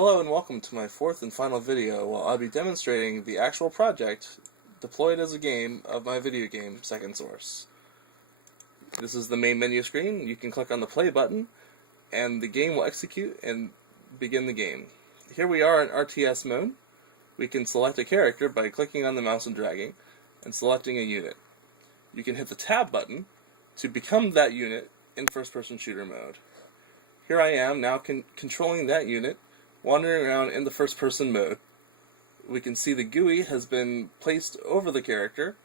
Hello and welcome to my fourth and final video where I'll be demonstrating the actual project deployed as a game of my video game, Second Source. This is the main menu screen. You can click on the play button and the game will execute and begin the game. Here we are in RTS mode. We can select a character by clicking on the mouse and dragging and selecting a unit. You can hit the tab button to become that unit in first-person shooter mode. Here I am now controlling that unit, wandering around in the first-person mode. We can see the GUI has been placed over the character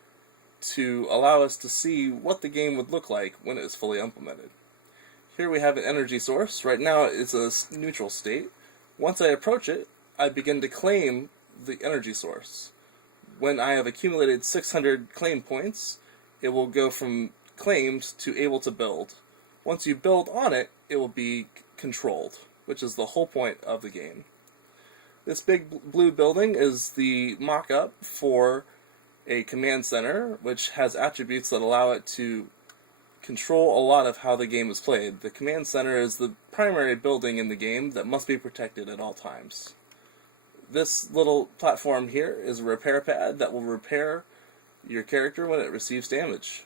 to allow us to see what the game would look like when it is fully implemented. Here we have an energy source. Right now it's a neutral state. Once I approach it, I begin to claim the energy source. When I have accumulated 600 claim points, it will go from claimed to able to build. Once you build on it, it will be controlled, which is the whole point of the game. This big blue building is the mock-up for a command center, which has attributes that allow it to control a lot of how the game is played. The command center is the primary building in the game that must be protected at all times. This little platform here is a repair pad that will repair your character when it receives damage.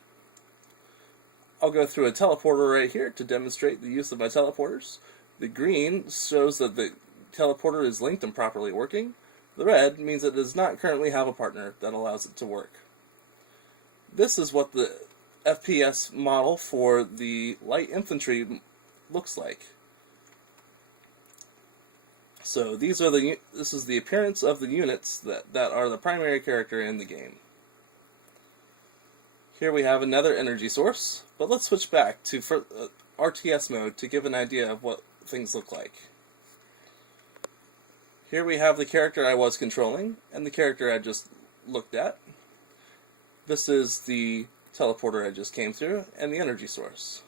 I'll go through a teleporter right here to demonstrate the use of my teleporters. The green shows that the teleporter is linked and properly working. The red means it does not currently have a partner that allows it to work. This is what the FPS model for the light infantry looks like. So this is the appearance of the units that are the primary character in the game. Here we have another energy source, but let's switch back to RTS mode to give an idea of what things look like. Here we have the character I was controlling and the character I just looked at. This is the teleporter I just came through and the energy source.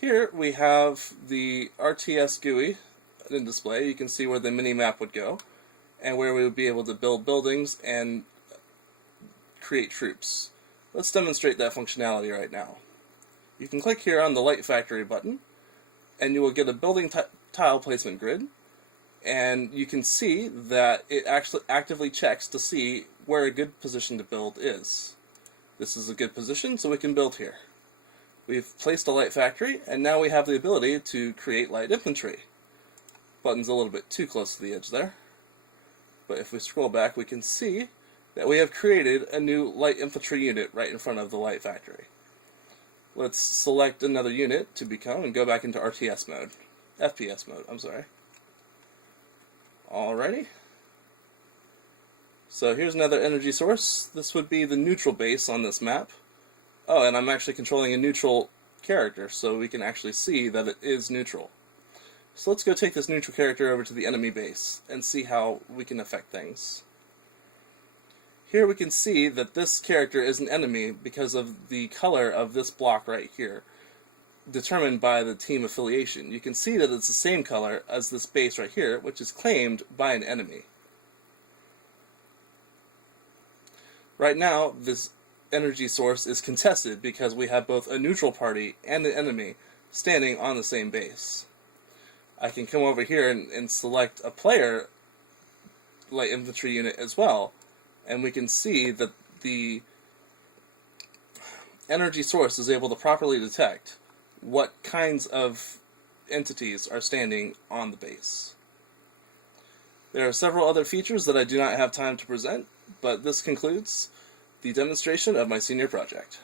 Here we have the RTS GUI in display. You can see where the mini-map would go and where we would be able to build buildings and create troops. Let's demonstrate that functionality right now. You can click here on the Light Factory button and you will get a building tile placement grid, and you can see that it actually actively checks to see where a good position to build is. This is a good position, so we can build here. We've placed a light factory and now we have the ability to create light infantry. Button's a little bit too close to the edge there, but if we scroll back we can see that we have created a new light infantry unit right in front of the light factory. Let's select another unit to become and go back into RTS mode. FPS mode, I'm sorry. Alrighty. So here's another energy source. This would be the neutral base on this map. Oh, and I'm actually controlling a neutral character, so we can actually see that it is neutral. So let's go take this neutral character over to the enemy base and see how we can affect things. Here we can see that this character is an enemy because of the color of this block right here, determined by the team affiliation. You can see that it's the same color as this base right here, which is claimed by an enemy. Right now, this energy source is contested because we have both a neutral party and an enemy standing on the same base. I can come over here and select a player light infantry unit as well, and we can see that the energy source is able to properly detect what kinds of entities are standing on the base. There are several other features that I do not have time to present, but this concludes the demonstration of my senior project.